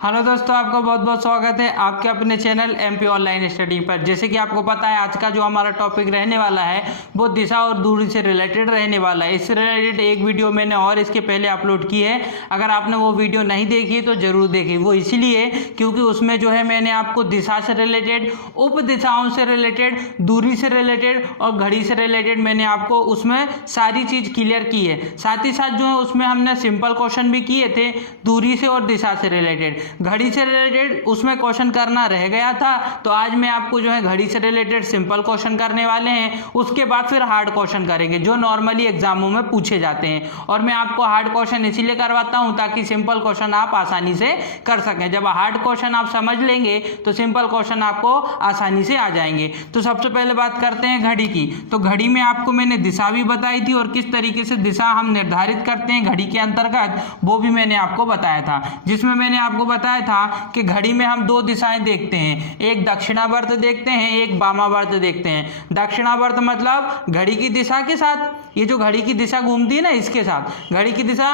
Hello दोस्तों, आपका बहुत बहुत स्वागत है आपके अपने चैनल एमपी ऑनलाइन स्टडी पर। जैसे कि आपको पता है, आज का जो हमारा टॉपिक रहने वाला है वो दिशा और दूरी से रिलेटेड रहने वाला है। इससे रिलेटेड एक वीडियो मैंने और इसके पहले अपलोड की है। अगर आपने वो वीडियो नहीं देखी तो ज़रूर देखी। वो इसलिए क्योंकि उसमें जो है मैंने आपको दिशा से रिलेटेड, उप दिशाओं से रिलेटेड, दूरी से रिलेटेड और घड़ी से रिलेटेड मैंने आपको उसमें सारी चीज़ क्लियर की है। साथ ही साथ जो है उसमें हमने सिंपल क्वेश्चन भी किए थे दूरी से और दिशा से रिलेटेड। घड़ी से रिलेटेड उसमें क्वेश्चन करना रह गया था, तो आज मैं आपको जो है घड़ी से रिलेटेड सिंपल क्वेश्चन करने वाले हैं। उसके बाद फिर हार्ड क्वेश्चन करेंगे जो नॉर्मली एग्जामों में पूछे जाते हैं। और मैं आपको हार्ड क्वेश्चन इसीलिए करवाता हूं ताकि सिंपल क्वेश्चन आप आसानी से कर सकें। जब हार्ड क्वेश्चन आप समझ लेंगे तो सिंपल क्वेश्चन आपको आसानी से आ जाएंगे। तो सबसे पहले बात करते हैं घड़ी की। तो घड़ी में आपको मैंने दिशा भी बताई थी और किस तरीके से दिशा हम निर्धारित करते हैं घड़ी के अंतर्गत, वो भी मैंने आपको बताया था। जिसमें मैंने आपको बताया था कि घड़ी में हम दो दिशाएं देखते हैं, एक दक्षिणावर्त देखते हैं, एक वामावर्त देखते हैं। दक्षिणावर्त मतलब घड़ी की दिशा के साथ, ये जो घड़ी की दिशा घूमती है ना, इसके साथ घड़ी की दिशा,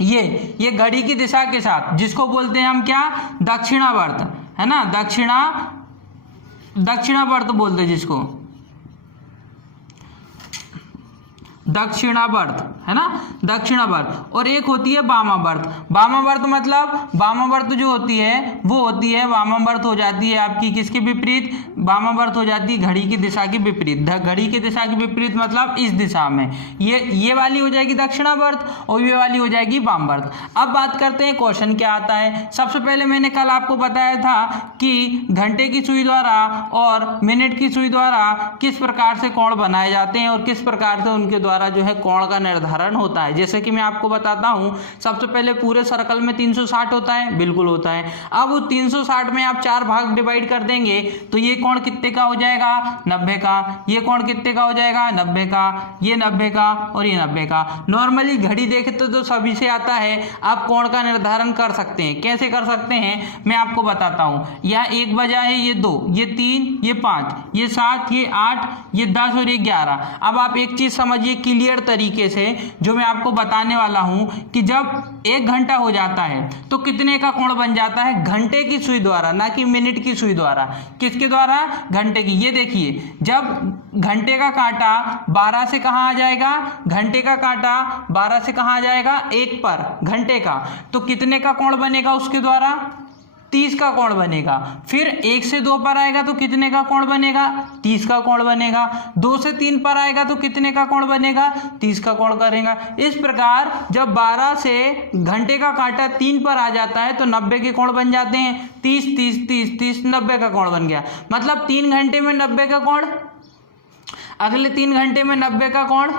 ये घड़ी की दिशा के साथ, जिसको बोलते हैं हम क्या, दक्षिणावर्त, है ना। दक्षिणावर्त बोलते हैं जिसको, दक्षिणावर्त, है ना, दक्षिणावर्त। और एक होती है वामावर्त। वामावर्त मतलब, वामावर्त जो होती है वो होती है, वामावर्त हो जाती है आपकी किसके विपरीत, वामावर्त हो जाती है घड़ी की दिशा के विपरीत। घड़ी की दिशा के विपरीत मतलब इस दिशा में, ये वाली हो जाएगी दक्षिणावर्त और ये वाली हो जाएगी वामवर्त। अब बात करते हैं क्वेश्चन क्या आता है। सबसे पहले मैंने कल आपको बताया था कि घंटे की सुई द्वारा और मिनट की सुई द्वारा किस प्रकार से कोण बनाए जाते हैं और किस प्रकार से उनके द्वारा जो है कोण का निर्धारण होता है। जैसे कि मैं आपको बताता हूं, सबसे पहले पूरे सर्कल में 360 होता है, बिल्कुल होता है। अब 360 में आप 4 भाग डिवाइड कर देंगे तो ये कोण कितने का हो जाएगा, 90 का। ये कोण कितने का हो जाएगा, 90 का। ये 90 का और ये 90 का। नॉर्मली घड़ी देखते तो सभी से आता है, आप कोण का निर्धारण कर सकते हैं। कैसे कर सकते हैं मैं आपको बताता हूं। यहाँ 1 बजा है, ये 2, ये 3, ये 5, ये 7, ये 8, ये 10 और ये 11। अब आप एक चीज समझिए क्लियर तरीके से, जो मैं आपको बताने वाला हूं कि जब 1 घंटा हो जाता है तो कितने का कोण बन जाता है, घंटे की सुई द्वारा, ना कि मिनट की सुई द्वारा। किसके द्वारा, घंटे की। ये देखिए, जब घंटे का कांटा 12 से कहां आ जाएगा, घंटे का कांटा 12 से कहां आ जाएगा, 1 पर घंटे का, तो कितने का कोण बनेगा उसके द्वारा, 30 का कोण बनेगा। फिर 1 से 2 पर आएगा तो कितने का कोण बनेगा, 30 का कोण बनेगा। 2 से 3 पर आएगा तो कितने का कोण बनेगा, 30 का कोण करेगा। इस प्रकार जब 12 से घंटे का कांटा 3 पर आ जाता है तो 90 के कोण बन जाते हैं। 30 30 30 30, 90 का कोण बन गया। मतलब 3 घंटे में 90 का कोण, अगले 3 घंटे में 90 का कोण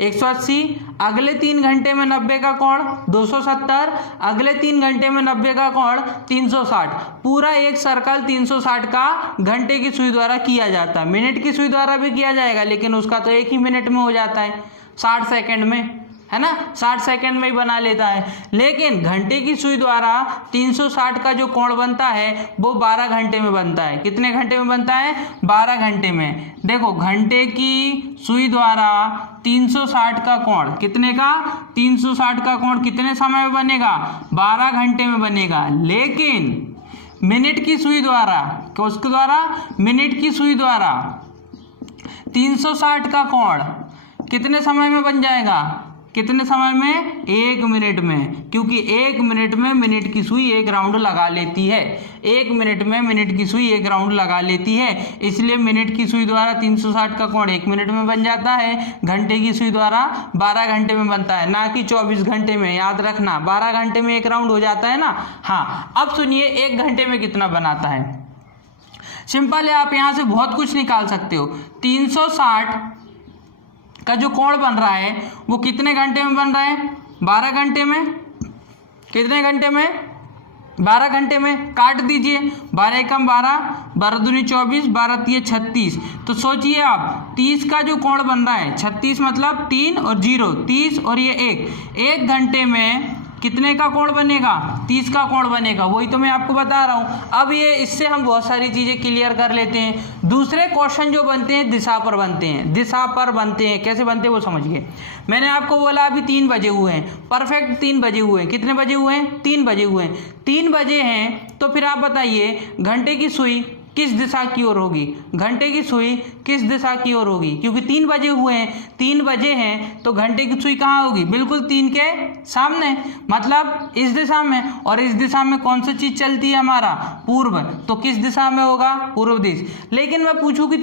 180, अगले 3 घंटे में 90 का कोण 270, अगले 3 घंटे में 90 का कोण 360। पूरा एक सर्कल 360 का घंटे की सुई द्वारा किया जाता है। मिनट की सुई द्वारा भी किया जाएगा, लेकिन उसका तो 1 ही मिनट में हो जाता है, 60 सेकंड में, है ना, 60 सेकंड में ही बना लेता है। लेकिन घंटे की सुई द्वारा 360 का जो कोण बनता है वो 12 घंटे में बनता है। कितने घंटे में बनता है, 12 घंटे में। देखो, घंटे की सुई द्वारा 360 का कोण, कितने का, 360 का कोण कितने समय में बनेगा, 12 घंटे में बनेगा। लेकिन मिनट की सुई द्वारा, किसके द्वारा, मिनट की सुई द्वारा 360 का कोण कितने समय में बन जाएगा, कितने समय में, 1 मिनट में। क्योंकि 1 मिनट में मिनट की सुई 1 राउंड लगा लेती है। 1 मिनट में मिनट की सुई 1 राउंड लगा लेती है, इसलिए मिनट की सुई द्वारा 360 का कोण 1 मिनट में बन जाता है। घंटे की सुई द्वारा 12 घंटे में बनता है, ना कि 24 घंटे में। याद रखना, 12 घंटे में 1 राउंड हो जाता है ना। हाँ, अब सुनिए 1 घंटे में कितना बनाता है। सिंपल है, आप यहाँ से बहुत कुछ निकाल सकते हो। 360 का जो कोण बन रहा है वो कितने घंटे में बन रहा है, 12 घंटे में। कितने घंटे में, 12 घंटे में। काट दीजिए, 12 एकम 12, 12 दूनी 24, 12 तिये 36। तो सोचिए आप, 30 का जो कोण बन रहा है, 36 मतलब 3 और 0, 30 और ये 1 घंटे में कितने का कोण बनेगा, 30 का कोण बनेगा। वही तो मैं आपको बता रहा हूँ। अब ये इससे हम बहुत सारी चीज़ें क्लियर कर लेते हैं। दूसरे क्वेश्चन जो बनते हैं दिशा पर बनते हैं, दिशा पर बनते हैं। कैसे बनते हैं वो समझिए। मैंने आपको बोला अभी 3 बजे हुए हैं, परफेक्ट 3 बजे हुए हैं। कितने बजे हुए हैं, 3 बजे हुए हैं। 3 बजे हैं तो फिर आप बताइए घंटे की सुई किस दिशा की ओर होगी, घंटे की सुई किस दिशा की ओर होगी, क्योंकि 3 बजे हुए हैं, 3 बजे हैं तो घंटे की सुई कहाँ होगी, बिल्कुल 3 के सामने, मतलब इस दिशा में। और इस दिशा में कौन सी चीज चलती है, हमारा पूर्व, तो किस दिशा में होगा, पूर्व दिश। लेकिन मैं पूछूं कि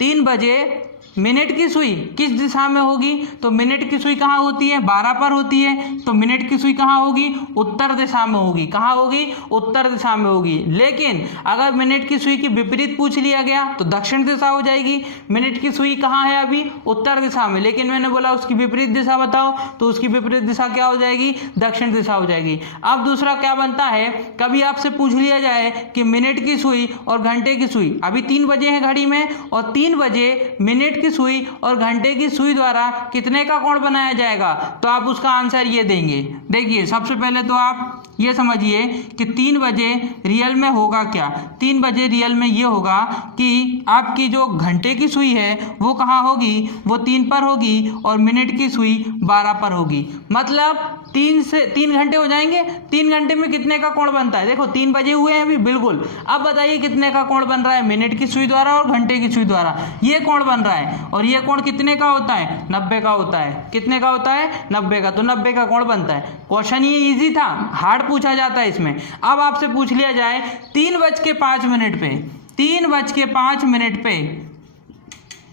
3 बजे मिनट की सुई किस दिशा में होगी, तो मिनट की सुई कहाँ होती है, 12 पर होती है, तो मिनट की सुई कहाँ होगी, उत्तर दिशा में होगी। कहाँ होगी, उत्तर दिशा में होगी। लेकिन अगर मिनट की सुई की विपरीत पूछ लिया गया तो दक्षिण दिशा हो जाएगी। मिनट की सुई कहाँ है अभी, उत्तर दिशा में, लेकिन मैंने बोला उसकी विपरीत दिशा बताओ, तो उसकी विपरीत दिशा क्या हो जाएगी, दक्षिण दिशा हो जाएगी। अब दूसरा क्या बनता है, कभी आपसे पूछ लिया जाए कि मिनट की सुई और घंटे की सुई, अभी 3 बजे है घड़ी में, और 3 बजे मिनट सुई और घंटे की सुई द्वारा कितने का कोण बनाया जाएगा, तो आप उसका आंसर ये देंगे। देखिए सबसे पहले तो आप ये समझिए कि 3 बजे रियल में होगा क्या। 3 बजे रियल में ये होगा कि आपकी जो घंटे की सुई है वो कहाँ होगी, वो 3 पर होगी, और मिनट की सुई 12 पर होगी। मतलब 3 घंटे हो जाएंगे। 3 घंटे में कितने का कोण बनता है, देखो 3 बजे हुए हैं अभी, बिल्कुल। अब बताइए कितने का कोण बन रहा है, मिनट की सुई द्वारा और घंटे की सुई द्वारा ये कोण बन रहा है। और ये कोण कितने का होता है, 90 का होता है। कितने का होता है, 90 का। तो 90 का कोण बनता है। क्वेश्चन ये इजी था, हार्ड पूछा जाता है इसमें। अब आपसे पूछ लिया जाए 3:05 पे, 3:05 पे,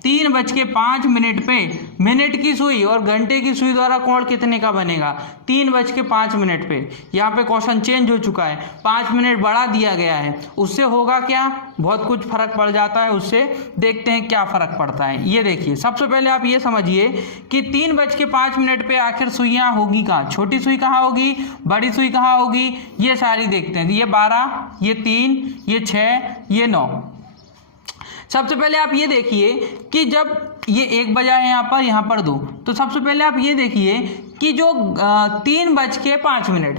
3:05 पे मिनट की सुई और घंटे की सुई द्वारा कोण कितने का बनेगा, 3:05 पे। यहाँ पे क्वेश्चन चेंज हो चुका है, 5 मिनट बढ़ा दिया गया है। उससे होगा क्या, बहुत कुछ फर्क पड़ जाता है उससे। देखते हैं क्या फर्क पड़ता है। ये देखिए सबसे पहले आप ये समझिए कि 3:05 पे आखिर सुइयाँ होगी कहाँ, छोटी सुई कहाँ होगी, बड़ी सुई कहाँ होगी, ये सारी देखते हैं। ये 12, ये 3, ये 6, ये 9। सबसे पहले आप ये देखिए कि जब ये 1 बजा है यहाँ पर 2, तो सबसे पहले आप ये देखिए कि जो 3:05,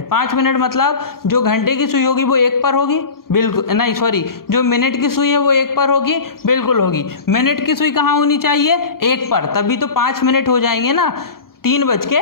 5 मिनट मतलब जो घंटे की सुई होगी वो 1 पर होगी, बिल्कुल नहीं सॉरी, जो मिनट की सुई है वो 1 पर होगी, बिल्कुल होगी। मिनट की सुई कहाँ होनी चाहिए, 1 पर, तभी तो 5 मिनट हो जाएंगे ना। 3:05,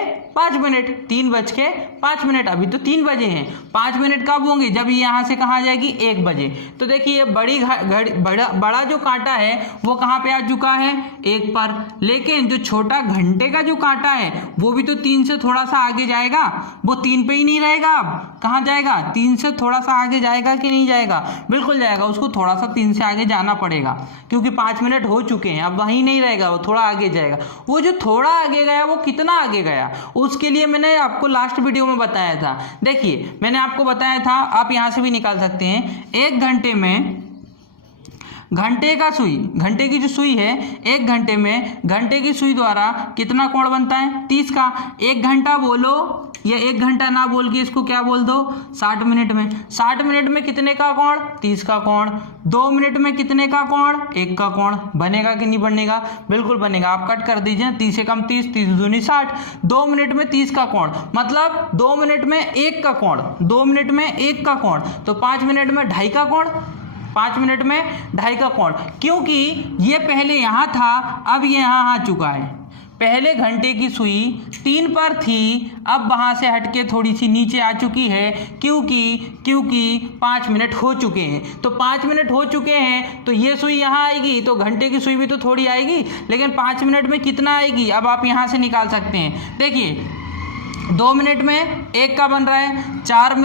3:05। अभी तो 3 बजे हैं, 5 मिनट कब होंगे, जब ये यहाँ से कहाँ आ जाएगी, 1 बजे। तो देखिए बड़ा जो कांटा है वो कहाँ पे आ चुका है, 1 पर। लेकिन जो छोटा घंटे का जो कांटा है वो भी तो 3 से थोड़ा सा आगे जाएगा, वो 3 पे ही नहीं रहेगा। अब कहाँ जाएगा, 3 से थोड़ा सा आगे जाएगा कि नहीं जाएगा, बिल्कुल जाएगा। उसको थोड़ा सा 3 से आगे जाना पड़ेगा, क्योंकि 5 मिनट हो चुके हैं। अब वहीं नहीं रहेगा, वो थोड़ा आगे जाएगा। वो जो थोड़ा आगे गया वो कितना आगे गया, उसके लिए मैंने आपको लास्ट वीडियो में बताया था। देखिए मैंने आपको बताया था, आप यहां से भी निकाल सकते हैं। 1 घंटे में घंटे का सुई, घंटे की जो सुई है, 1 घंटे में घंटे की सुई द्वारा कितना कोण बनता है, 30 का। 1 घंटा बोलो या 1 घंटा ना बोल के इसको क्या बोल दो, 60 मिनट में। 60 मिनट में कितने का कोण, 30 का कोण। 2 मिनट में कितने का कोण, 1 का कोण। बनेगा कि नहीं बनेगा, बिल्कुल बनेगा। आप कट कर दीजिए, 30 से कम 30, 30 दूनी 60। 2 मिनट में 30 का कोण, मतलब 2 मिनट में 1 का कोण, 2 मिनट में 1 का कोण। तो 5 मिनट में 2.5 का कोण, 5 मिनट में 2.5 का कोण। क्योंकि ये पहले यहाँ था, अब ये यहाँ आ चुका है। पहले घंटे की सुई 3 पर थी, अब वहाँ से हटके थोड़ी सी नीचे आ चुकी है, क्योंकि 5 मिनट हो चुके हैं। तो 5 मिनट हो चुके हैं तो ये सुई यहाँ आएगी, तो घंटे की सुई भी तो थोड़ी आएगी, लेकिन 5 मिनट में कितना आएगी, अब आप यहाँ से निकाल सकते हैं। देखिए 2 मिनट में 1 का बन रहा है, 4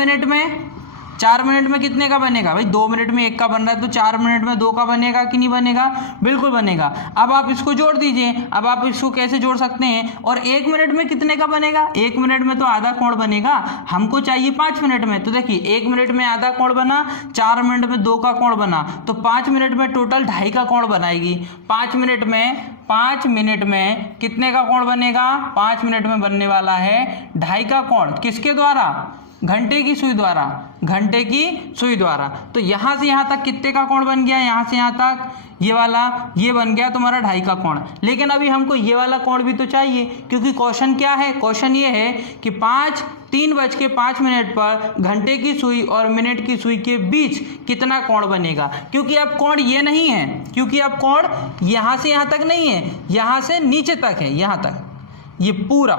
मिनट में कितने का बनेगा भाई, 2 मिनट में 1 का बन रहा है, तो 4 मिनट में 2 का बनेगा कि नहीं बनेगा, बिल्कुल बनेगा। अब आप इसको जोड़ दीजिए। अब आप इसको कैसे जोड़ सकते हैं, और 1 मिनट में कितने का बनेगा, 1 मिनट में तो आधा कोण बनेगा, हमको चाहिए 5 मिनट में। तो देखिए 1 मिनट में आधा कोण बना, 4 मिनट में 2 का कोण बना, तो 5 मिनट में टोटल 2.5 का कोण बनाएगी। 5 मिनट में कितने का कोण बनेगा, 5 मिनट में बनने वाला है 2.5 का कोण। किसके द्वारा, घंटे की सुई द्वारा, घंटे की सुई द्वारा। तो यहाँ से यहाँ तक कितने का कोण बन गया, यहाँ से यहाँ तक ये वाला, ये बन गया तुम्हारा 2.5 का कोण। लेकिन अभी हमको ये वाला कोण भी तो चाहिए, क्योंकि क्वेश्चन क्या है, क्वेश्चन ये है कि 3:05 पर घंटे की सुई और मिनट की सुई के बीच कितना कोण बनेगा। क्योंकि अब कोण ये नहीं है, क्योंकि अब कोण यहाँ से यहाँ तक नहीं है, यहाँ से नीचे तक है, यहाँ तक, ये पूरा,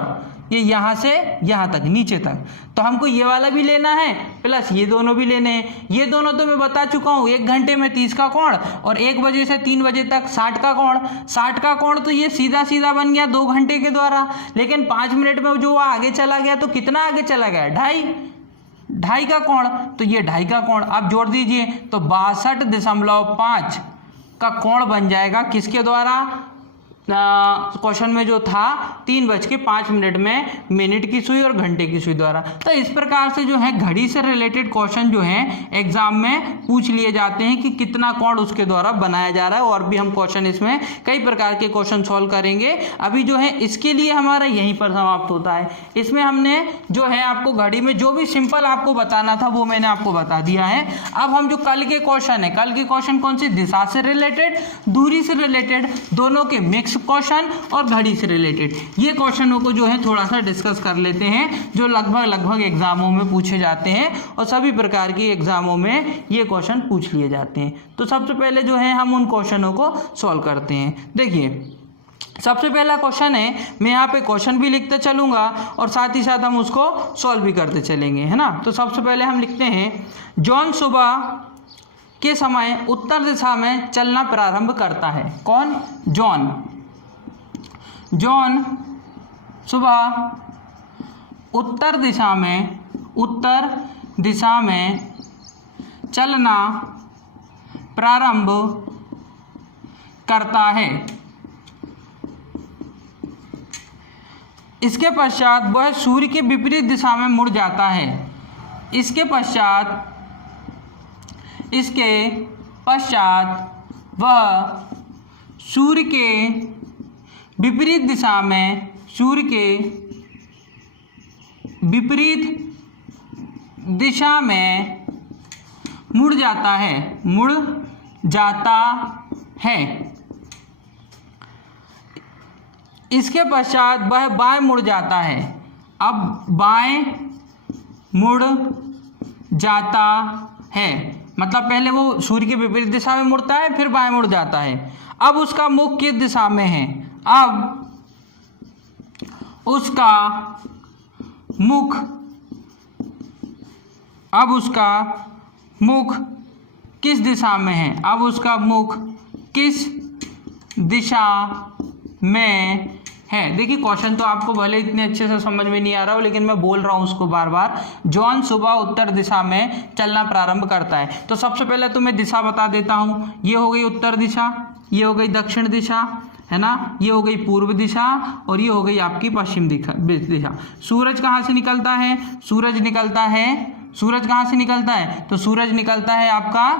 ये यहाँ से यहाँ तक, नीचे तक। तो हमको ये वाला भी लेना है प्लस ये दोनों भी लेने हैं। ये दोनों तो मैं बता चुका हूँ, 1 घंटे में 30 का कोण और 1 बजे से 3 बजे तक 60 का कोण। 60 का कोण तो ये सीधा सीधा बन गया 2 घंटे के द्वारा। लेकिन 5 मिनट में जो आगे चला गया, तो कितना आगे चला गया, 2.5 का कोण। तो ये 2.5 का कोण आप जोड़ दीजिए, तो 62.5 का कोण बन जाएगा किसके द्वारा, क्वेश्चन में जो था 3:05 में मिनट की सुई और घंटे की सुई द्वारा। तो इस प्रकार से जो है घड़ी से रिलेटेड क्वेश्चन जो है एग्जाम में पूछ लिए जाते हैं कि कितना कोण उसके द्वारा बनाया जा रहा है। और भी हम क्वेश्चन इसमें कई प्रकार के क्वेश्चन सॉल्व करेंगे। अभी जो है इसके लिए हमारा यहीं पर समाप्त होता है। इसमें हमने जो है आपको घड़ी में जो भी सिंपल आपको बताना था वो मैंने आपको बता दिया है। अब हम जो कल के क्वेश्चन है, कल के क्वेश्चन कौन से, दिशा से रिलेटेड, दूरी से रिलेटेड, दोनों के मिक्स क्वेश्चन और घड़ी से रिलेटेड, ये क्वेश्चनों को जो है थोड़ा सा डिस्कस कर लेते हैं, जो लगभग एग्जामों में पूछे जाते हैं और सभी प्रकार की एग्जामों में ये क्वेश्चन पूछ लिए जाते हैं। तो सबसे पहले जो है हम उन क्वेश्चनों को सॉल्व करते हैं। देखिए सबसे पहला क्वेश्चन है, मैं यहाँ पे क्वेश्चन भी लिखते चलूंगा और साथ ही साथ हम उसको सॉल्व भी करते चलेंगे, है ना। तो सबसे पहले हम लिखते हैं, जॉन सुबह के समय उत्तर दिशा में चलना प्रारंभ करता है। कौन, जॉन सुबह उत्तर दिशा में चलना प्रारंभ करता है। इसके पश्चात वह सूर्य के विपरीत दिशा में मुड़ जाता है। इसके पश्चात वह सूर्य के विपरीत दिशा में, सूर्य के विपरीत दिशा में मुड़ जाता है। इसके पश्चात वह बाएं मुड़ जाता है। अब बाएं मुड़ जाता है मतलब पहले वो सूर्य के विपरीत दिशा में मुड़ता है, फिर बाएं मुड़ जाता है। अब उसका मुख किस दिशा में है, अब उसका मुख किस दिशा में है, अब उसका मुख किस दिशा में है। देखिए क्वेश्चन तो आपको भले इतने अच्छे से समझ में नहीं आ रहा हो, लेकिन मैं बोल रहा हूँ उसको बार बार। जॉन सुबह उत्तर दिशा में चलना प्रारंभ करता है। तो सबसे पहले तो मैं दिशा बता देता हूँ। ये हो गई उत्तर दिशा, ये हो गई दक्षिण दिशा, है ना, ये हो गई पूर्व दिशा और ये हो गई आपकी पश्चिम दिशा। सूरज कहाँ से निकलता है, सूरज कहाँ से निकलता है, तो सूरज निकलता है आपका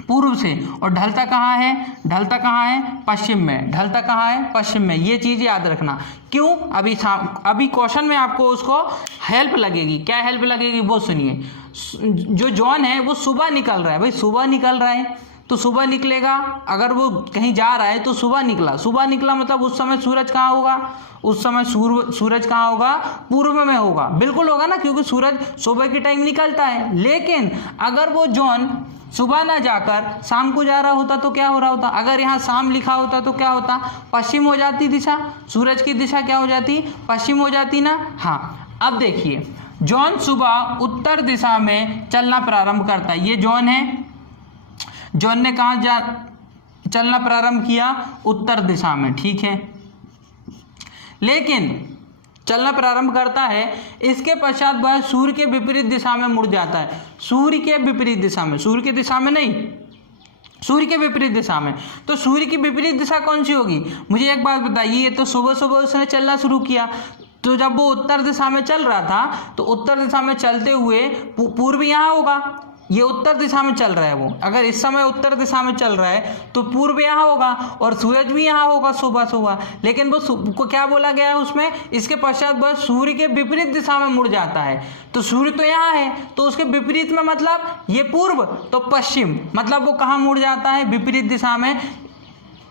पूर्व से। और ढलता कहाँ है, पश्चिम में। ढलता कहाँ है, पश्चिम में। ये चीज़ याद रखना। क्यों, अभी क्वेश्चन में आपको उसको हेल्प लगेगी। क्या हेल्प लगेगी वो सुनिए। जो जॉन है वो सुबह निकल रहा है, भाई सुबह निकल रहा है तो सुबह निकलेगा। अगर वो कहीं जा रहा है तो सुबह निकला मतलब उस समय सूरज कहाँ होगा, उस समय सूरज कहाँ होगा, पूर्व में होगा। बिल्कुल होगा ना, क्योंकि सूरज सुबह के टाइम निकलता है। लेकिन अगर वो जॉन सुबह ना जाकर शाम को जा रहा होता तो क्या हो रहा होता, अगर यहाँ शाम लिखा होता तो क्या होता, पश्चिम हो जाती दिशा। सूरज की दिशा क्या हो जाती, पश्चिम हो जाती ना। हाँ, अब देखिए जॉन सुबह उत्तर दिशा में चलना प्रारंभ करता है। ये जॉन है, जॉन ने कहाँ चलना प्रारंभ किया, उत्तर दिशा में, ठीक है। लेकिन चलना प्रारंभ करता है, इसके पश्चात वह सूर्य के विपरीत दिशा में मुड़ जाता है। सूर्य के विपरीत दिशा में, सूर्य की दिशा में नहीं, सूर्य के विपरीत दिशा में। तो सूर्य की विपरीत दिशा कौन सी होगी, मुझे एक बात बताइए। ये तो सुबह सुबह उसने चलना शुरू किया, तो जब वो उत्तर दिशा में चल रहा था तो उत्तर दिशा में चलते हुए पूर्व यहाँ होगा, ये उत्तर दिशा में चल रहा है वो, अगर इस समय उत्तर दिशा में चल रहा है तो पूर्व यहाँ होगा और सूरज भी यहाँ होगा सुबह सुबह, लेकिन वो को क्या बोला गया है उसमें, इसके पश्चात वह सूर्य के विपरीत दिशा में मुड़ जाता है। तो सूर्य तो यहाँ है तो उसके विपरीत में मतलब ये पूर्व, तो पश्चिम, मतलब वो कहाँ मुड़ जाता है, विपरीत दिशा में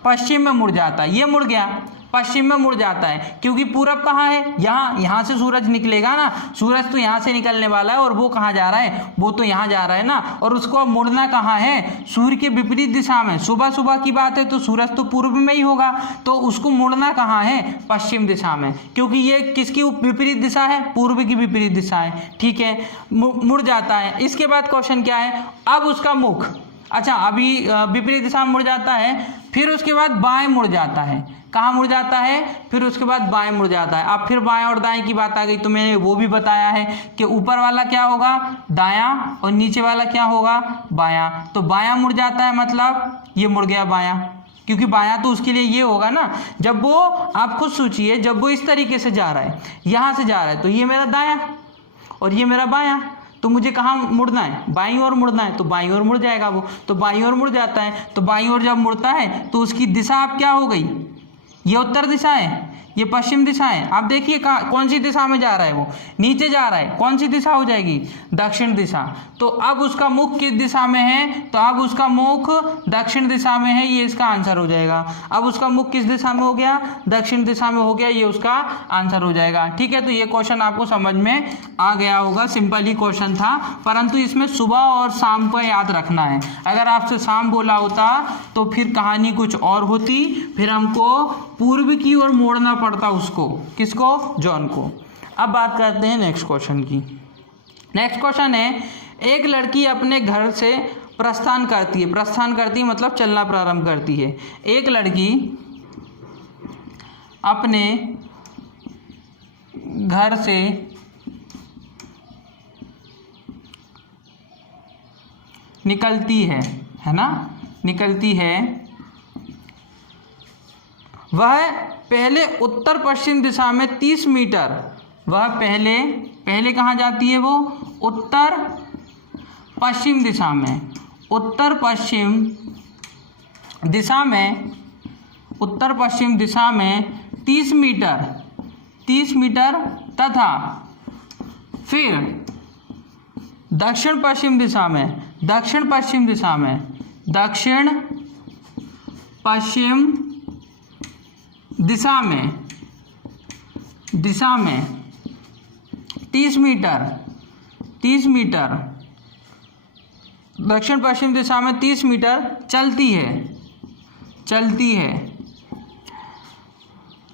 पश्चिम में मुड़ जाता है। ये मुड़ गया, पश्चिम में मुड़ जाता है, क्योंकि पूरब कहाँ है, यहाँ से सूरज निकलेगा ना, सूरज तो यहाँ से निकलने वाला है और वो कहाँ जा रहा है, वो तो यहाँ जा रहा है ना, और उसको अब मुड़ना कहाँ है, सूर्य के विपरीत दिशा में। सुबह सुबह की बात है तो सूरज तो पूर्व में ही होगा, तो उसको मुड़ना कहाँ है, पश्चिम दिशा में, क्योंकि ये किसकी विपरीत दिशा है, पूर्व की विपरीत दिशा है। ठीक है, मुड़ जाता है। इसके बाद क्वेश्चन क्या है, अब उसका मुख, अच्छा अभी विपरीत दिशा में मुड़ जाता है, फिर उसके बाद बाएं मुड़ जाता है। कहाँ मुड़ जाता है, फिर उसके बाद बाएं मुड़ जाता है। अब फिर बाएं और दाएं की बात आ गई, तो मैंने वो भी बताया है कि ऊपर वाला क्या होगा, दायां, और नीचे वाला क्या होगा, बायां। तो बायां मुड़ जाता है, मतलब ये मुड़ गया बायां, क्योंकि बायां तो उसके लिए ये होगा ना, जब वो, आप खुद सोचिए, जब वो इस तरीके से जा रहा है, यहाँ से जा रहा है, तो ये मेरा दायां और ये मेरा बायां, तो मुझे कहाँ मुड़ना है, बाईं ओर मुड़ना है, तो बाईं ओर मुड़ जाएगा वो, तो बाईं ओर मुड़ जाता है। तो बाईं ओर जब मुड़ता है तो उसकी दिशा अब क्या हो गई, ये उत्तर दिशा है, ये पश्चिम दिशा है। आप देखिए कौन सी दिशा में जा रहा है, वो नीचे जा रहा है, कौन सी दिशा हो जाएगी, दक्षिण दिशा। तो अब उसका मुख किस दिशा में है, तो अब उसका मुख दक्षिण दिशा में है, ये इसका आंसर हो जाएगा। अब उसका मुख किस दिशा में हो गया, दक्षिण दिशा में हो गया, ये उसका आंसर हो जाएगा। ठीक है, तो ये क्वेश्चन आपको समझ में आ गया होगा, सिंपल ही क्वेश्चन था, परंतु इसमें सुबह और शाम को याद रखना है। अगर आपसे शाम बोला होता तो फिर कहानी कुछ और होती, फिर हमको पूर्व की ओर मोड़ना पड़ता उसको, किसको, जॉन को। अब बात करते हैं नेक्स्ट क्वेश्चन की। नेक्स्ट क्वेश्चन है, एक लड़की अपने घर से प्रस्थान करती है, प्रस्थान करती है मतलब चलना प्रारंभ करती है। एक लड़की अपने घर से निकलती है ना, निकलती है, वह पहले उत्तर पश्चिम दिशा में 30 मीटर, वह पहले कहाँ जाती है, वो उत्तर पश्चिम दिशा में, उत्तर पश्चिम दिशा में, उत्तर पश्चिम दिशा में 30 मीटर तथा फिर दक्षिण पश्चिम दिशा में, दक्षिण पश्चिम 30 मीटर दक्षिण पश्चिम दिशा में 30 मीटर चलती है।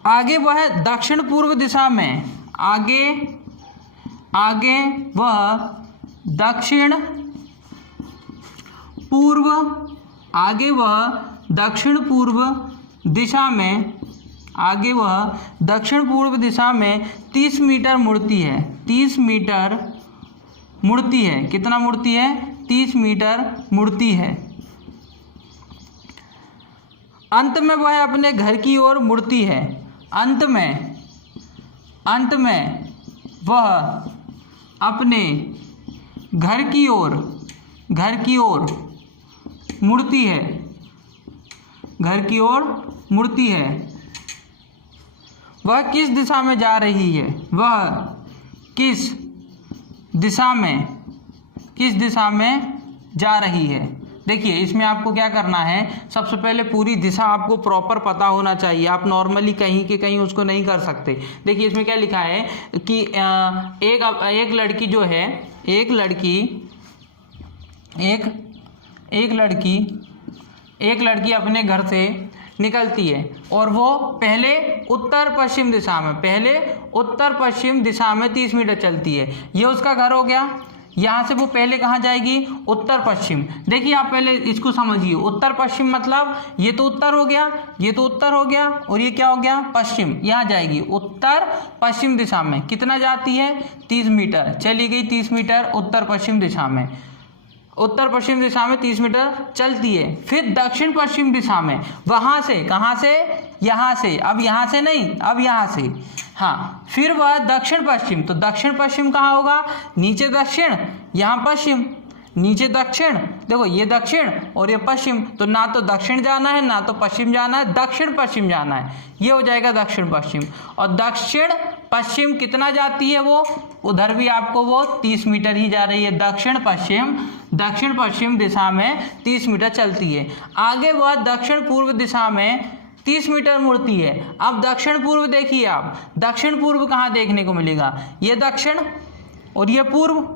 आगे वह दक्षिण पूर्व दिशा में, आगे वह दक्षिण पूर्व दिशा में, आगे वह दक्षिण पूर्व दिशा में 30 मीटर मुड़ती है, 30 मीटर मुड़ती है। कितना मुड़ती है, 30 मीटर मुड़ती है। अंत में वह अपने घर की ओर मुड़ती है, अंत में वह अपने घर की ओर मुड़ती है, घर की ओर मुड़ती है। वह किस दिशा में जा रही है, वह किस दिशा में जा रही है। देखिए इसमें आपको क्या करना है, सबसे पहले पूरी दिशा आपको प्रॉपर पता होना चाहिए, आप नॉर्मली कहीं के कहीं उसको नहीं कर सकते। देखिए इसमें क्या लिखा है कि एक लड़की जो है, एक लड़की अपने घर से निकलती है और वो पहले उत्तर पश्चिम दिशा में 30 मीटर चलती है। ये उसका घर हो गया। यहाँ से वो पहले कहाँ जाएगी, उत्तर पश्चिम। देखिए आप पहले इसको समझिए, उत्तर पश्चिम मतलब ये तो उत्तर हो गया, ये तो उत्तर हो गया, और ये क्या हो गया, पश्चिम। यहाँ जाएगी उत्तर पश्चिम दिशा में, कितना जाती है, 30 मीटर चली गई, 30 मीटर उत्तर पश्चिम दिशा में, उत्तर पश्चिम दिशा में 30 मीटर चलती है। फिर दक्षिण पश्चिम दिशा में, वहाँ से, कहाँ से, यहाँ से, अब यहाँ से नहीं, अब यहाँ से, हाँ। फिर वह दक्षिण पश्चिम, तो दक्षिण पश्चिम कहाँ होगा, नीचे दक्षिण, यहाँ पश्चिम, नीचे दक्षिण, देखो ये दक्षिण और ये पश्चिम, तो ना तो दक्षिण जाना है ना तो पश्चिम जाना है, दक्षिण पश्चिम जाना है, ये हो जाएगा दक्षिण पश्चिम। और दक्षिण पश्चिम कितना जाती है वो, उधर भी आपको वो 30 मीटर ही जा रही है, दक्षिण पश्चिम दिशा में 30 मीटर चलती है। आगे वह दक्षिण पूर्व दिशा में 30 मीटर मुड़ती है। अब दक्षिण पूर्व देखिए आप, दक्षिण पूर्व कहाँ देखने को मिलेगा, ये दक्षिण और ये पूर्व,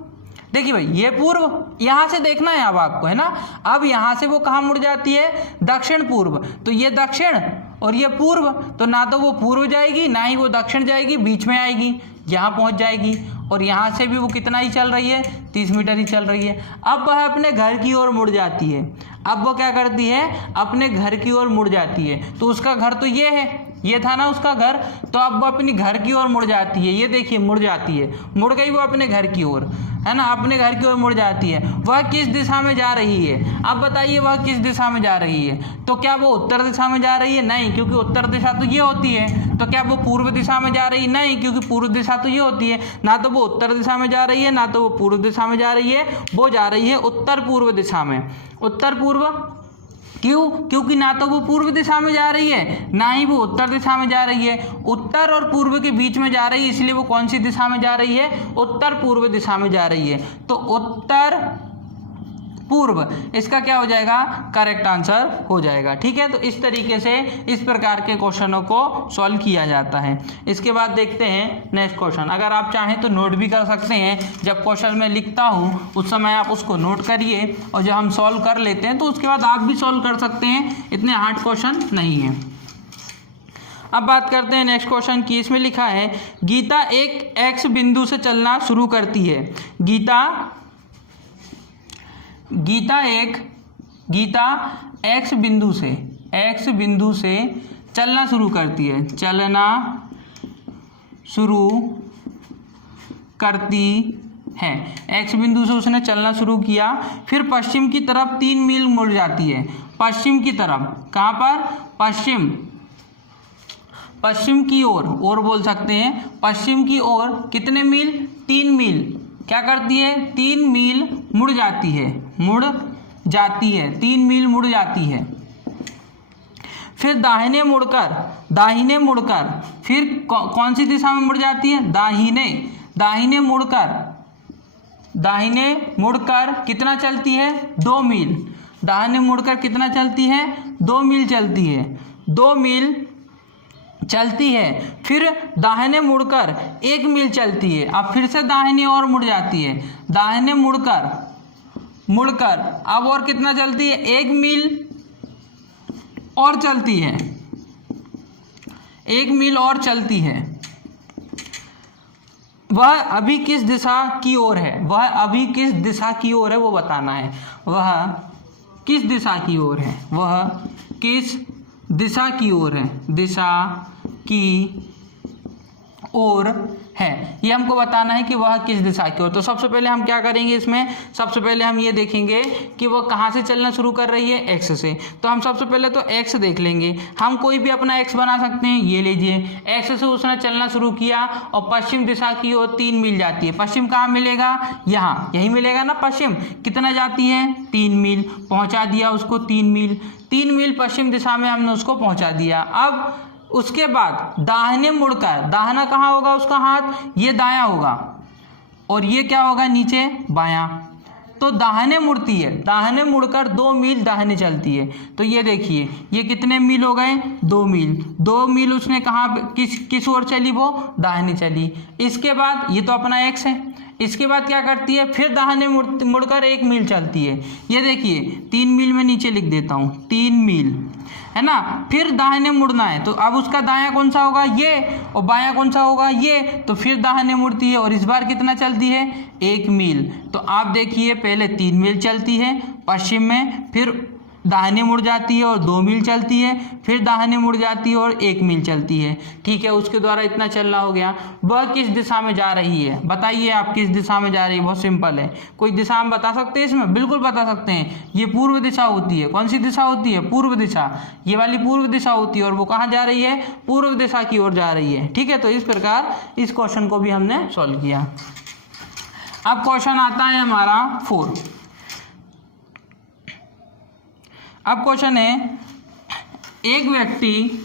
देखिए भाई ये पूर्व, यहाँ से देखना है अब आपको, है ना। अब यहाँ से वो कहाँ मुड़ जाती है, दक्षिण पूर्व, तो ये दक्षिण और ये पूर्व, तो ना तो वो पूर्व जाएगी ना ही वो दक्षिण जाएगी, बीच में आएगी, यहाँ पहुँच जाएगी। और यहाँ से भी वो कितना ही चल रही है, 30 मीटर ही चल रही है। अब वह अपने घर की ओर मुड़ जाती है। अब वो क्या करती है, अपने घर की ओर मुड़ जाती है। तो उसका घर तो ये है, ये था ना उसका घर, तो अब वो अपनी घर की ओर मुड़ जाती है। ये देखिए मुड़ जाती है, मुड़ गई वो अपने घर की ओर, है ना, अपने घर की ओर मुड़ जाती है। वह किस दिशा में जा रही है, अब बताइए वह किस दिशा में जा रही है। तो क्या वो उत्तर दिशा में जा रही है, नहीं, क्योंकि उत्तर दिशा तो ये होती है। तो क्या वो पूर्व दिशा में जा रही है, नहीं, क्योंकि पूर्व दिशा तो ये होती है। ना तो वो उत्तर दिशा में जा रही है ना तो वो पूर्व दिशा में जा रही है, वो जा रही है उत्तर पूर्व दिशा में। उत्तर पूर्व क्यों, क्योंकि ना तो वो पूर्व दिशा में जा रही है ना ही वो उत्तर दिशा में जा रही है, उत्तर और पूर्व के बीच में जा रही है, इसलिए वो कौन सी दिशा में जा रही है, उत्तर पूर्व दिशा में जा रही है। तो उत्तर पूर्व इसका क्या हो जाएगा, करेक्ट आंसर हो जाएगा। ठीक है, तो इस तरीके से इस प्रकार के क्वेश्चनों को सॉल्व किया जाता है। इसके बाद देखते हैं नेक्स्ट क्वेश्चन। अगर आप चाहें तो नोट भी कर सकते हैं, जब क्वेश्चन मैं लिखता हूँ उस समय आप उसको नोट करिए और जब हम सॉल्व कर लेते हैं तो उसके बाद आप भी सॉल्व कर सकते हैं, इतने हार्ड क्वेश्चन नहीं है। अब बात करते हैं नेक्स्ट क्वेश्चन की। इसमें लिखा है गीता एक एक्स बिंदु से चलना शुरू करती है। गीता एक्स बिंदु से चलना शुरू करती है, चलना शुरू करती है। एक्स बिंदु से उसने चलना शुरू किया, फिर पश्चिम की तरफ 3 मील मुड़ जाती है। पश्चिम की तरफ, कहाँ पर, पश्चिम की ओर बोल सकते हैं, पश्चिम की ओर कितने मील, 3 मील क्या करती है, 3 मील मुड़ जाती है, 3 मील मुड़ जाती है। फिर दाहिने मुड़कर फिर कौन सी दिशा में मुड़ जाती है, दाहिने मुड़कर कितना चलती है, 2 मील। दाहिने मुड़कर कितना चलती है, 2 मील चलती है, 2 मील चलती है। फिर दाहिने मुड़कर 1 मील चलती है। अब फिर से दाहिने और मुड़ जाती है, दाहिने मुड़कर अब और कितना चलती है, 1 मील और चलती है, 1 मील और चलती है। वह अभी किस दिशा की ओर है, वो बताना है। वह किस दिशा की ओर है, दिशा की ओर है, ये हमको बताना है कि वह किस दिशा की ओर। तो सबसे पहले हम क्या करेंगे, इसमें सबसे पहले हम ये देखेंगे कि वह कहाँ से चलना शुरू कर रही है, एक्स से। तो हम सबसे पहले तो एक्स देख लेंगे, हम कोई भी अपना एक्स बना सकते हैं। ये लीजिए, एक्स से उसने चलना शुरू किया और पश्चिम दिशा की ओर 3 मील जाती है। पश्चिम कहाँ मिलेगा, यहाँ, यही मिलेगा ना पश्चिम। कितना जाती है, 3 मील, पहुँचा दिया उसको 3 मील पश्चिम दिशा में हमने उसको पहुँचा दिया। अब उसके बाद दाहिने मुड़कर, दाहिना कहाँ होगा उसका हाथ, ये दायां होगा और ये क्या होगा नीचे, बायां। तो दाहिने मुड़ती है, दाहिने मुड़कर 2 मील दाहिने चलती है। तो ये देखिए ये कितने मील हो गए, 2 मील उसने कहाँ किस ओर चली, वो दाहिने चली। इसके बाद ये तो अपना एक्स है, इसके बाद क्या करती है, फिर दाहिने मुड़कर 1 मील चलती है। ये देखिए 3 मील में नीचे लिख देता हूँ, 3 मील है ना। फिर दाहिने मुड़ना है, तो अब उसका दायां कौन सा होगा, ये, और बायां कौन सा होगा, ये। तो फिर दाहिने मुड़ती है और इस बार कितना चलती है, 1 मील। तो आप देखिए पहले 3 मील चलती है पश्चिम में, फिर दाहिने मुड़ जाती है और 2 मील चलती है, फिर दाहिने मुड़ जाती है और 1 मील चलती है। ठीक है, उसके द्वारा इतना चलना हो गया। वह किस दिशा में जा रही है, बताइए आप किस दिशा में जा रही है। बहुत सिंपल है, कोई दिशा हम बता सकते हैं इसमें, बिल्कुल बता सकते हैं। ये पूर्व दिशा होती है, कौन सी दिशा होती है, पूर्व दिशा। ये वाली पूर्व दिशा होती है और वो कहाँ जा रही है, पूर्व दिशा की ओर जा रही है। ठीक है, तो इस प्रकार इस क्वेश्चन को भी हमने सॉल्व किया। अब क्वेश्चन आता है हमारा 4। अब क्वेश्चन है, एक व्यक्ति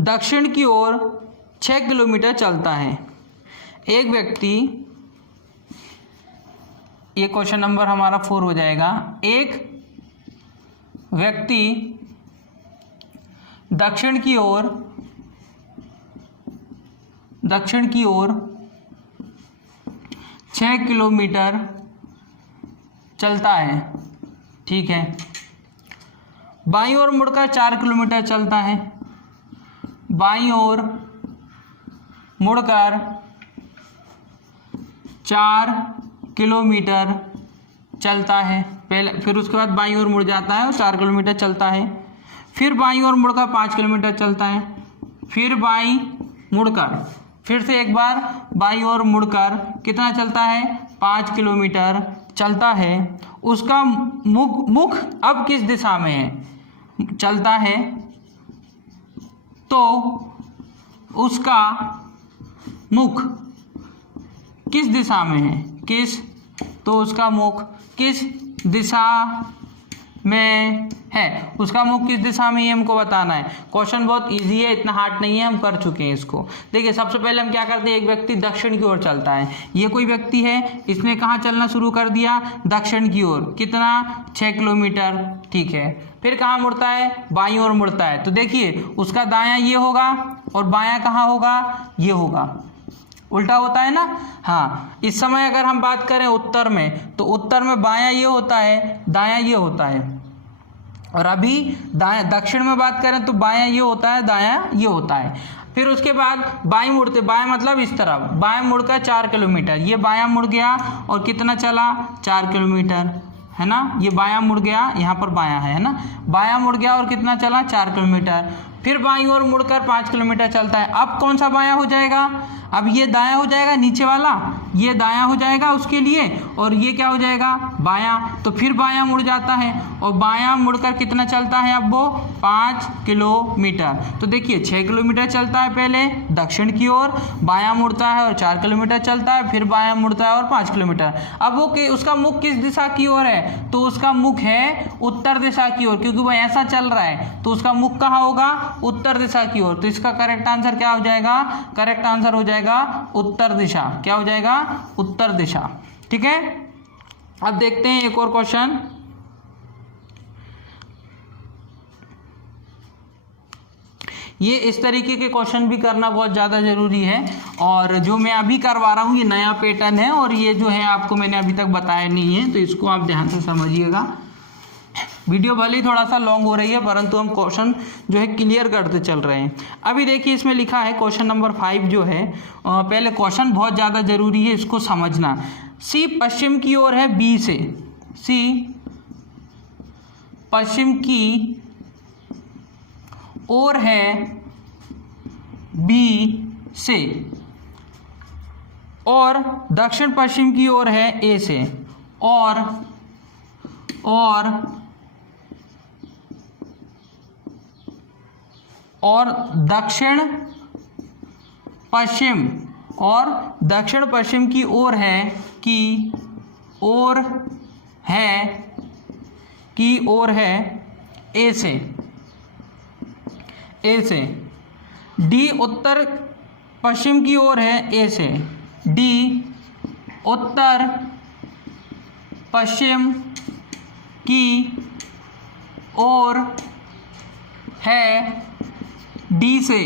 दक्षिण की ओर 6 किलोमीटर चलता है। एक व्यक्ति, ये क्वेश्चन नंबर हमारा 4 हो जाएगा। एक व्यक्ति दक्षिण की ओर 6 किलोमीटर चलता है, ठीक है। बाईं ओर मुड़कर 4 किलोमीटर चलता है। बाईं ओर मुड़कर 4 किलोमीटर चलता है पहले, फिर उसके बाद बाईं ओर मुड़ जाता है और 4 किलोमीटर चलता है। फिर बाईं ओर मुड़कर 5 किलोमीटर चलता है। फिर बाईं मुड़कर, फिर से एक बार बाईं ओर मुड़कर कितना चलता है, 5 किलोमीटर चलता है। उसका मुख अब किस दिशा में है, चलता है तो उसका मुख किस दिशा में है, तो उसका मुख किस दिशा में है, उसका मुख किस दिशा में, ये हमको बताना है। क्वेश्चन बहुत इजी है, इतना हार्ड नहीं है, हम कर चुके हैं इसको। देखिए सबसे पहले हम क्या करते हैं, एक व्यक्ति दक्षिण की ओर चलता है। ये कोई व्यक्ति है, इसने कहाँ चलना शुरू कर दिया, दक्षिण की ओर। कितना, 6 किलोमीटर, ठीक है। फिर कहाँ मुड़ता है, बाईं ओर मुड़ता है। तो देखिए उसका दायां ये होगा और बायां कहाँ होगा, ये होगा, उल्टा होता है ना। हाँ, इस समय अगर हम बात करें उत्तर में, तो उत्तर में बायां ये होता है, दायां ये होता है। और अभी दायां दक्षिण में बात करें तो बायां ये होता है, दायां ये होता है। फिर उसके बाद बाएं मुड़ते, बाएं मतलब इस तरफ, बाएं मुड़कर 4 किलोमीटर, ये बायां मुड़ गया और कितना चला, 4 किलोमीटर, है ना। ये बायां मुड़ गया, यहाँ पर बायां है ना, बायां मुड़ गया और कितना चला, 4 किलोमीटर। फिर बाईं ओर मुड़कर 5 किलोमीटर चलता है। अब कौन सा बायां हो जाएगा, अब ये दायां हो जाएगा, नीचे वाला ये दायां हो जाएगा उसके लिए, और ये क्या हो जाएगा, बायां। तो फिर बायां मुड़ जाता है और बायां मुड़कर कितना चलता है, अब वो 5 किलोमीटर। तो देखिए 6 किलोमीटर चलता है पहले दक्षिण की ओर, बायां मुड़ता है और 4 किलोमीटर चलता है, फिर बायां मुड़ता है और 5 किलोमीटर। अब वो उसका मुख किस दिशा की ओर है, तो उसका मुख है उत्तर दिशा की ओर, क्योंकि वो ऐसा चल रहा है तो उसका मुख कहाँ होगा, उत्तर दिशा की ओर। तो इसका करेक्ट आंसर क्या हो जाएगा, करेक्ट आंसर हो जाएगा उत्तर दिशा। क्या हो जाएगा, उत्तर दिशा, ठीक है। अब देखते हैं एक और क्वेश्चन। ये इस तरीके के क्वेश्चन भी करना बहुत ज़्यादा ज़रूरी है, और जो मैं अभी करवा रहा हूँ ये नया पैटर्न है, और ये जो है आपको मैंने अभी तक बताया नहीं है, तो इसको आप ध्यान से समझिएगा। वीडियो भले ही थोड़ा सा लॉन्ग हो रही है, परंतु हम क्वेश्चन जो है क्लियर करते चल रहे हैं। अभी देखिए इसमें लिखा है क्वेश्चन नंबर 5 जो है, पहले क्वेश्चन बहुत ज़्यादा ज़रूरी है, इसको समझना। सी पश्चिम की ओर है बी से, सी पश्चिम की ओर है बी से, और दक्षिण पश्चिम की ओर है ए से, और दक्षिण पश्चिम की ओर है ए से। डी उत्तर पश्चिम की ओर है ए से, डी उत्तर पश्चिम की ओर है डी से,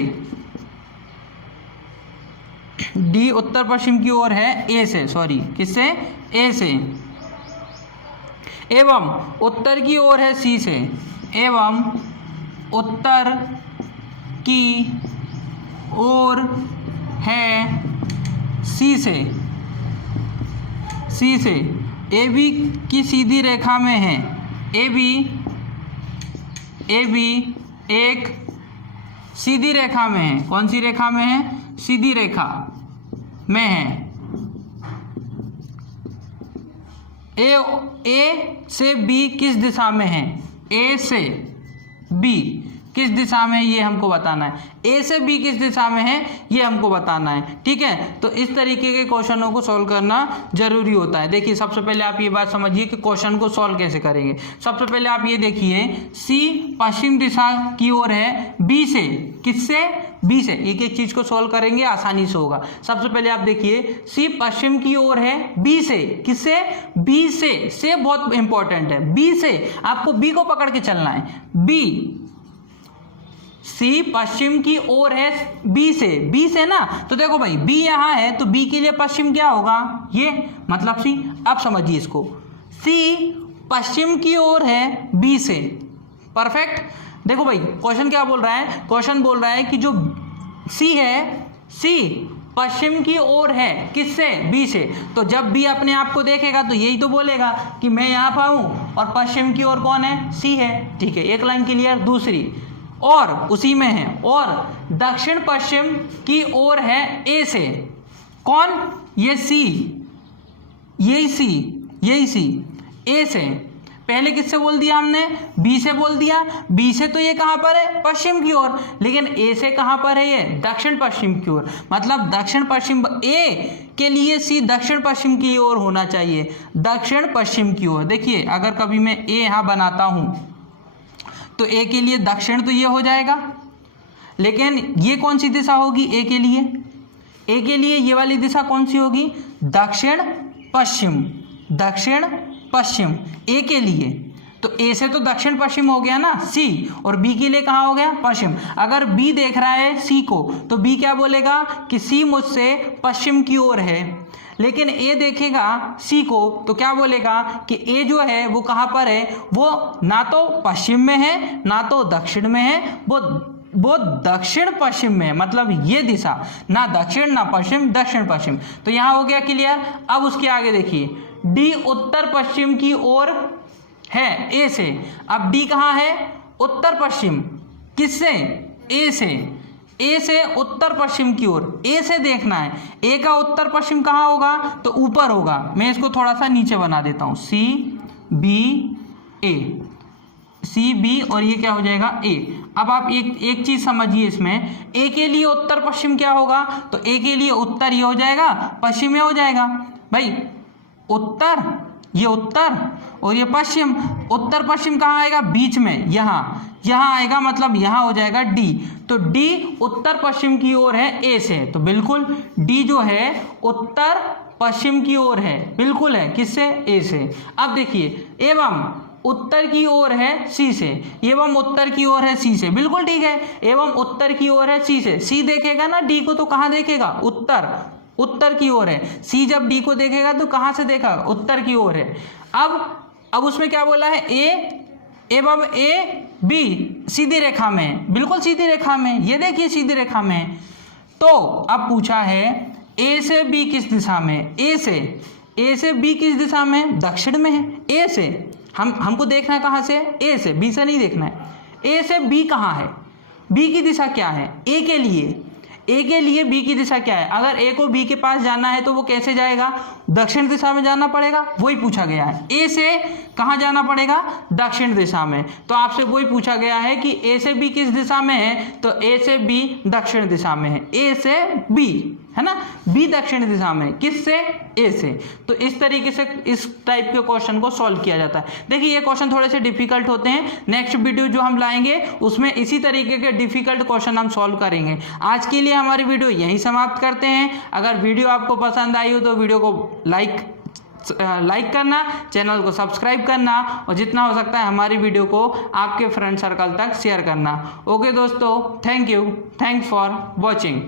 डी उत्तर पश्चिम की ओर है ए से, सॉरी किससे, ए से। एवं उत्तर की ओर है सी से, एवं उत्तर की ओर है सी से, ए बी की सीधी रेखा में है, ए बी एक सीधी रेखा में है। कौन सी रेखा में है, सीधी रेखा में है। ए से बी किस दिशा में है, ए से बी किस दिशा में है ये हमको बताना है, ए से बी किस दिशा में है ये हमको बताना है। ठीक है, तो इस तरीके के क्वेश्चनों को सॉल्व करना जरूरी होता है। देखिए सबसे पहले आप ये बात समझिए कि क्वेश्चन को सॉल्व कैसे करेंगे। सबसे पहले आप ये देखिए सी पश्चिम दिशा की ओर है बी से, किससे, बी से। एक एक चीज को सॉल्व करेंगे आसानी से होगा। सबसे पहले आप देखिए सी पश्चिम की ओर है बी से, किससे, बी से बहुत इंपॉर्टेंट है, बी से, आपको बी को पकड़ के चलना है। बी, सी पश्चिम की ओर है बी से ना, तो देखो भाई बी यहां है तो बी के लिए पश्चिम क्या होगा, ये मतलब सी। अब समझिए इसको, सी पश्चिम की ओर है बी से, परफेक्ट। देखो भाई क्वेश्चन क्या बोल रहा है, क्वेश्चन बोल रहा है कि जो सी है, सी पश्चिम की ओर है किससे, बी से। तो जब बी अपने आप को देखेगा तो यही तो बोलेगा कि मैं यहाँ पर हूँ और पश्चिम की ओर कौन है, सी है। ठीक है, एक लाइन क्लियर। दूसरी, और उसी में है, और दक्षिण पश्चिम की ओर है ए से, कौन, ये सी, यही सी, ए से। पहले किससे बोल दिया हमने, बी से बोल दिया। बी से तो ये कहां पर है, पश्चिम की ओर, लेकिन ए से कहां पर है, ये दक्षिण पश्चिम की ओर। मतलब दक्षिण पश्चिम, ए के लिए सी दक्षिण पश्चिम की ओर होना चाहिए, दक्षिण पश्चिम की ओर। देखिए अगर कभी मैं ए यहां बनाता हूं तो ए के लिए दक्षिण तो ये हो जाएगा, लेकिन ये कौन सी दिशा होगी ए के लिए, ए के लिए ये वाली दिशा कौन सी होगी, दक्षिण पश्चिम, दक्षिण पश्चिम ए के लिए। तो ए से तो दक्षिण पश्चिम हो गया ना सी, और बी के लिए कहाँ हो गया, पश्चिम। अगर बी देख रहा है सी को तो बी क्या बोलेगा कि सी मुझसे पश्चिम की ओर है, लेकिन ए देखेगा सी को तो क्या बोलेगा कि ए जो है वो कहाँ पर है, वो ना तो पश्चिम में है ना तो दक्षिण में है, वो दक्षिण पश्चिम में है। मतलब ये दिशा ना दक्षिण ना पश्चिम, दक्षिण पश्चिम। तो यहाँ हो गया क्लियर। अब उसके आगे देखिए, डी उत्तर पश्चिम की ओर है ए से। अब डी कहाँ है, उत्तर पश्चिम, किससे, ए से, ए से उत्तर पश्चिम की ओर। ए से देखना है, ए का उत्तर पश्चिम कहाँ होगा, तो ऊपर होगा। मैं इसको थोड़ा सा नीचे बना देता हूँ, सी बी ए, सी बी, और ये क्या हो जाएगा, ए। अब आप एक चीज समझिए इसमें, ए के लिए उत्तर पश्चिम क्या होगा, तो ए के लिए उत्तर ये हो जाएगा, पश्चिम ये हो जाएगा। भाई उत्तर, ये उत्तर और ये पश्चिम। उत्तर पश्चिम कहाँ आएगा, बीच में, यहाँ आएगा, मतलब यहाँ हो जाएगा डी। तो डी उत्तर पश्चिम की ओर है ए से, तो बिल्कुल डी जो है उत्तर पश्चिम की ओर है, बिल्कुल है, किससे, ए से। अब देखिए, एवं उत्तर की ओर है सी से, एवं उत्तर की ओर है सी से, बिल्कुल ठीक है, एवं उत्तर की ओर है सी से। सी देखेगा ना डी को तो कहाँ देखेगा, उत्तर की ओर है। सी जब डी को देखेगा तो कहां से देखा, उत्तर की ओर है। अब उसमें क्या बोला है, ए एवं ए बी सीधी रेखा में, बिल्कुल सीधी रेखा में, ये देखिए सीधी रेखा में। तो अब पूछा है ए से बी किस दिशा में, ए से बी किस दिशा में, दक्षिण में है। ए से हमको देखना है कहां से, ए से, बी से नहीं देखना है। ए से बी कहां है, बी की दिशा क्या है, ए के लिए बी की दिशा क्या है। अगर ए को बी के पास जाना है तो वो कैसे जाएगा, दक्षिण दिशा में जाना पड़ेगा, वही पूछा गया है। ए से कहाँ जाना पड़ेगा, दक्षिण दिशा में। तो आपसे वही पूछा गया है कि ए से बी किस दिशा में है, तो ए से बी दक्षिण दिशा में है, ए से बी है ना, बी दक्षिण दिशा में, किससे, ए से। तो इस तरीके से इस टाइप के क्वेश्चन को सॉल्व किया जाता है। देखिए ये क्वेश्चन थोड़े से डिफिकल्ट होते हैं, नेक्स्ट वीडियो जो हम लाएंगे उसमें इसी तरीके के डिफिकल्ट क्वेश्चन हम सॉल्व करेंगे। आज के लिए हमारी वीडियो यहीं समाप्त करते हैं। अगर वीडियो आपको पसंद आई हो तो वीडियो को लाइक करना, चैनल को सब्सक्राइब करना, और जितना हो सकता है हमारी वीडियो को आपके फ्रेंड सर्कल तक शेयर करना। ओके दोस्तों, thank you, thanks for watching.